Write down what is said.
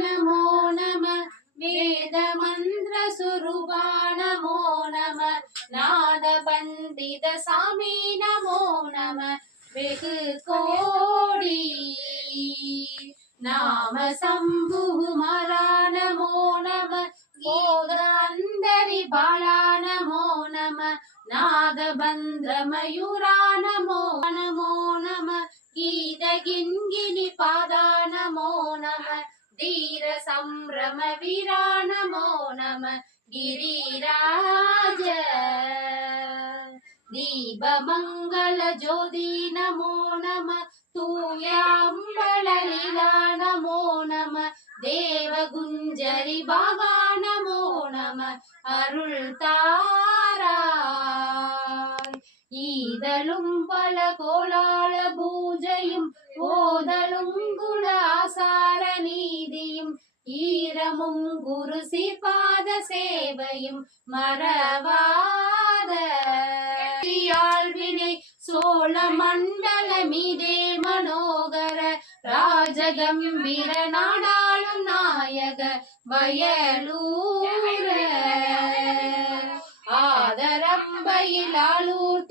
नमो नमः वेद मंत्र स्वरूपा नमो नमः नाद पंडित स्वामी नमो नमः वेहु कोडी नाम शंभु मरा नमो नमः गोदांदरी बाला नमो नमः नाद बंद्र मयूरा नमो नमो नमः गीत गिंगिनी पादा नमो नमः धीर संभ्रम वीरा नमो नमः गिरिराज दीप मंगल ज्योति नमो नमः तूयाम्बल लीला नमो नमः देव गुंजरी बाबा नमो नमः अरुள் தாராய் ஈதலும் பல கோலால பூஜையும் ஓதலும் குல ஆசார நீதியும் ஈரமும் குரு சீபாத சேவையும் மறவாத ஆழ்வினை சோழ மண்டல மீதே மனோகர ராஜகம்பீர நாடாளும் நாயக வயலூர ஆதரம்பையில் ஆளூர்